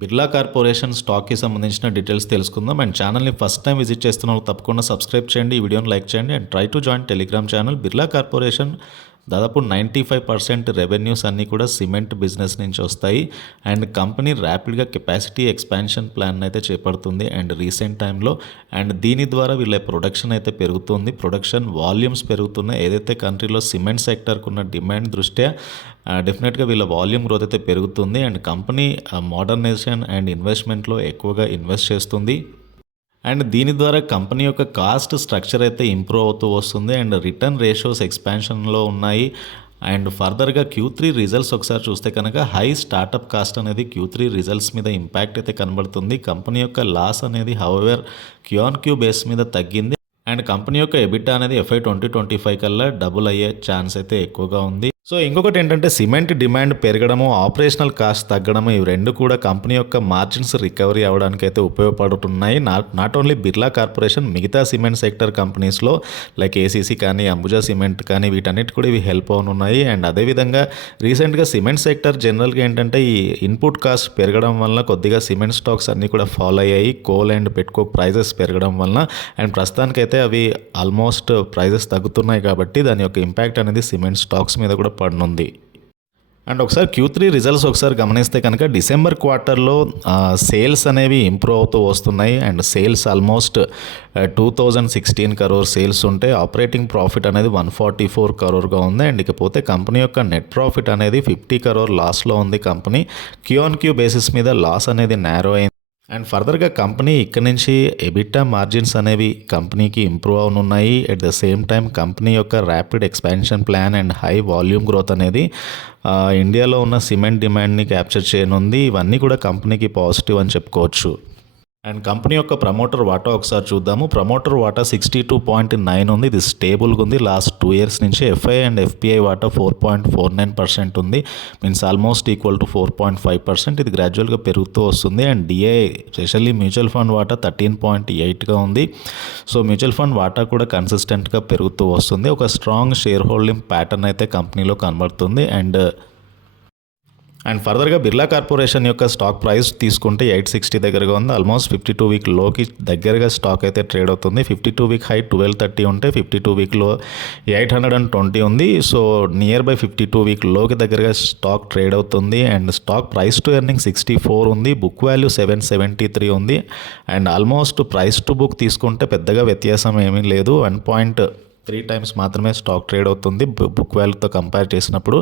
Birla corporation స్టాక్‌కి సంబంధించిన details తెలుసుకుందాం. And ఛానల్‌ని ఫస్ట్ టైం విజిట్ చేస్తున్న వాళ్ళు తప్పకుండా సబ్స్క్రైబ్ చేయండి. ఈ వీడియోని లైక్ చేయండి and try to join Telegram channel. Birla corporation దాదాపు 95% రెవెన్యూస్ అన్నీ కూడా సిమెంట్ బిజినెస్ నుంచి వస్తాయి. అండ్ కంపెనీ ర్యాపిడ్గా కెపాసిటీ ఎక్స్పాన్షన్ ప్లాన్ అయితే చేపడుతుంది అండ్ రీసెంట్ టైంలో. అండ్ దీని ద్వారా వీళ్ళ ప్రొడక్షన్ అయితే పెరుగుతుంది. ప్రొడక్షన్ వాల్యూమ్స్ పెరుగుతున్నాయి. ఏదైతే కంట్రీలో సిమెంట్ సెక్టర్కు ఉన్న డిమాండ్ దృష్ట్యా డెఫినెట్గా వీళ్ళ వాల్యూమ్ గ్రోత్ అయితే పెరుగుతుంది. అండ్ కంపెనీ మోడర్నైజేషన్ అండ్ ఇన్వెస్ట్మెంట్లో ఎక్కువగా ఇన్వెస్ట్ చేస్తుంది. అండ్ దీని ద్వారా కంపెనీ యొక్క కాస్ట్ స్ట్రక్చర్ అయితే ఇంప్రూవ్ అవుతూ వస్తుంది అండ్ రిటర్న్ రేషియోస్ ఎక్స్పాన్షన్లో ఉన్నాయి. అండ్ ఫర్దర్గా Q3 రిజల్ట్స్ ఒకసారి చూస్తే కనుక హై స్టార్టప్ కాస్ట్ అనేది Q3 రిజల్ట్స్ మీద ఇంపాక్ట్ అయితే కనబడుతుంది. కంపెనీ యొక్క లాస్ అనేది హౌఎవర్ Q-on-Q బేస్ మీద తగ్గింది. అండ్ కంపెనీ యొక్క ఎబిటా అనేది FY 2025 కల్లా డబుల్ అయ్యే ఛాన్స్ అయితే ఎక్కువగా ఉంది. సో ఇంకొకటి ఏంటంటే సిమెంట్ డిమాండ్ పెరగడము, ఆపరేషనల్ కాస్ట్ తగ్గడము, ఇవి రెండు కూడా కంపెనీ యొక్క మార్జిన్స్ రికవరీ అవ్వడానికి అయితే ఉపయోగపడుతున్నాయి. నాట్ ఓన్లీ బిర్లా కార్పొరేషన్, మిగతా సిమెంట్ సెక్టర్ కంపెనీస్లో లైక్ ACC కానీ, అంబుజా సిమెంట్ కానీ వీటన్నిటి కూడా ఇవి హెల్ప్ అవునున్నాయి. అండ్ అదేవిధంగా రీసెంట్గా సిమెంట్ సెక్టర్ జనరల్గా ఏంటంటే ఈ ఇన్పుట్ కాస్ట్ పెరగడం వల్ల కొద్దిగా సిమెంట్ స్టాక్స్ అన్నీ కూడా ఫాలో అయ్యాయి. కోల్ అండ్ పెట్కోక్ ప్రైజెస్ పెరగడం వలన. అండ్ ప్రస్తుతానికైతే అవి ఆల్మోస్ట్ ప్రైజెస్ తగ్గుతున్నాయి కాబట్టి దాని యొక్క ఇంపాక్ట్ అనేది సిమెంట్ స్టాక్స్ మీద కూడా పడనుంది. అండ్ ఒకసారి Q3 రిజల్ట్స్ ఒకసారి గమనిస్తే కనుక డిసెంబర్ క్వార్టర్లో సేల్స్ అనేవి ఇంప్రూవ్ అవుతూ వస్తున్నాయి. And sales almost 2016 crore sales ఉంటే ఆపరేటింగ్ ప్రాఫిట్ అనేది 144 crore ఉంది. అండ్ ఇకపోతే కంపెనీ యొక్క నెట్ ప్రాఫిట్ అనేది 50 crore లాస్లో ఉంది. కంపెనీ Q-on-Q బేసిస్ మీద లాస్ అనేది నేరో అయింది. అండ్ ఫర్దర్గా కంపెనీ ఇక్కడ నుంచి ఎబిటా మార్జిన్స్ అనేవి కంపెనీకి ఇంప్రూవ్ అవనున్నాయి. At the same time company యొక్క rapid expansion plan and high volume growth అనేది ఇండియాలో ఉన్న సిమెంట్ డిమాండ్ని క్యాప్చర్ చేయనుంది. ఇవన్నీ కూడా కంపెనీకి పాజిటివ్ అని చెప్పుకోవచ్చు. అండ్ కంపెనీ యొక్క ప్రమోటర్ వాటా ఒకసారి చూద్దాము. ప్రమోటర్ వాటా 62.9 ఉంది. ఇది స్టేబుల్గా ఉంది లాస్ట్ 2 years నుంచి. FI అండ్ FPI వాటా 4.49% ఉంది. Means almost equal to 4.5%. ఇది గ్రాడ్యువల్గా పెరుగుతూ వస్తుంది. And DI specially mutual fund వాటా 13.8గా ఉంది. సో మ్యూచువల్ ఫండ్ వాటా కూడా కన్సిస్టెంట్గా పెరుగుతూ వస్తుంది. ఒక స్ట్రాంగ్ షేర్ హోల్డింగ్ ప్యాటర్న్ అయితే కంపెనీలో కనబడుతుంది. అండ్ ఫర్దర్గా బిర్లా కార్పొరేషన్ యొక్క స్టాక్ ప్రైస్ తీసుకుంటే 860 దగ్గరగా ఉంది. ఆల్మోస్ట్ 52 వీక్ లోకి దగ్గరగా స్టాక్ అయితే ట్రేడ్ అవుతుంది. 52 వీక్ హై 1230 ఉంటే 52 వీక్లో 820 ఉంది. సో నియర్ బై 52 వీక్ లోకి దగ్గరగా స్టాక్ ట్రేడ్ అవుతుంది. And stock price to earning 64 ఉంది. బుక్ వాల్యూ 773 ఉంది. And almost price to book తీసుకుంటే పెద్దగా వ్యత్యాసం ఏమీ లేదు. 1.3 times మాత్రమే స్టాక్ ట్రేడ్ అవుతుంది బుక్ వాల్యూతో కంపేర్ చేసినప్పుడు.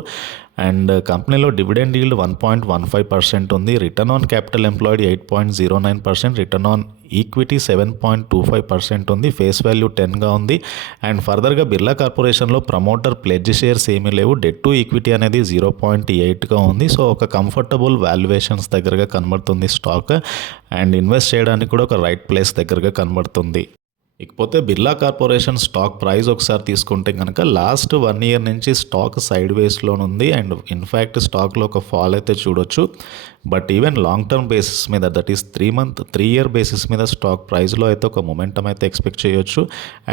అండ్ కంపెనీలో డివిడెండ్ ఈల్డ్ 1.15% ఉంది. Return on capital employed 8.09%, return on equity 7.25% ఉంది. ఫేస్ వాల్యూ 10గా ఉంది. అండ్ ఫర్దర్గా బిర్లా కార్పొరేషన్లో ప్రమోటర్ ప్లెడ్జ్ షేర్స్ ఏమీ లేవు. డెట్ టు ఈక్విటీ అనేది 0.8గా ఉంది. సో ఒక కంఫర్టబుల్ వాల్యుయేషన్స్ దగ్గరగా కనబడుతుంది స్టాక్. అండ్ ఇన్వెస్ట్ చేయడానికి కూడా ఒక రైట్ ప్లేస్ దగ్గరగా కనబడుతుంది. ఇకపోతే బిర్లా కార్పొరేషన్ స్టాక్ ప్రైస్ ఒకసారి తీసుకుంటే కనుక లాస్ట్ 1 year నుంచి స్టాక్ సైడ్ వేస్లో ఉంది. అండ్ ఇన్ఫ్యాక్ట్ స్టాక్లో ఒక ఫాల్ అయితే చూడొచ్చు. But even long term basis మీద దట్ ఈస్ 3 year బేసిస్ మీద స్టాక్ ప్రైస్లో అయితే ఒక మొమెంటం అయితే ఎక్స్పెక్ట్ చేయొచ్చు.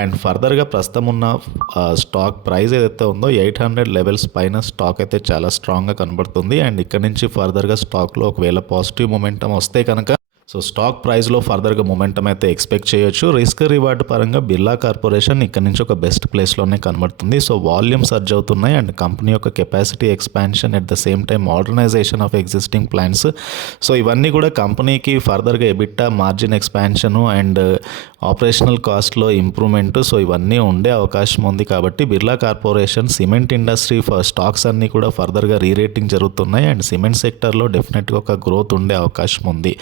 అండ్ ఫర్దర్గా ప్రస్తుతం ఉన్న స్టాక్ ప్రైస్ ఏదైతే ఉందో 800 లెవెల్స్ పైన స్టాక్ అయితే చాలా స్ట్రాంగ్గా కనబడుతుంది. అండ్ ఇక్కడ నుంచి ఫర్దర్గా స్టాక్లో ఒకవేళ పాజిటివ్ మొమెంటం వస్తే కనుక సో స్టాక్ ప్రైస్లో ఫర్దర్గా మొమెంటం అయితే ఎక్స్పెక్ట్ చేయొచ్చు. రిస్క్ రివార్డ్ పరంగా బిర్లా కార్పొరేషన్ ఇక్కడ నుంచి ఒక బెస్ట్ ప్లేస్లోనే కనబడుతుంది. సో వాల్యూమ్ సర్జ్ అవుతున్నాయి అండ్ కంపెనీ యొక్క capacity expansion at the same time modernization of existing plants. So ఇవన్నీ కూడా కంపెనీకి ఫర్దర్గా EBITDA margin expansion and operational కాస్ట్లో ఇంప్రూవ్మెంట్, సో ఇవన్నీ ఉండే అవకాశం ఉంది. కాబట్టి Birla Corporation cement industry stocks అన్నీ కూడా ఫర్దర్గా రీరేటింగ్ జరుగుతున్నాయి. అండ్ సిమెంట్ సెక్టర్లో డెఫినెట్గా ఒక గ్రోత్ ఉండే అవకాశం ఉంది.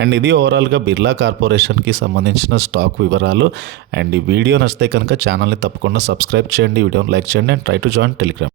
అండ్ ఇది ఓవరాల్గా బిర్లా కార్పొరేషన్కి సంబంధించిన స్టాక్ వివరాలు. అండ్ ఈ వీడియో నచ్చితే కనుక ఛానల్ని తప్పకుండా సబ్స్క్రైబ్ చేయండి, వీడియోని లైక్ చేయండి and try to join Telegram.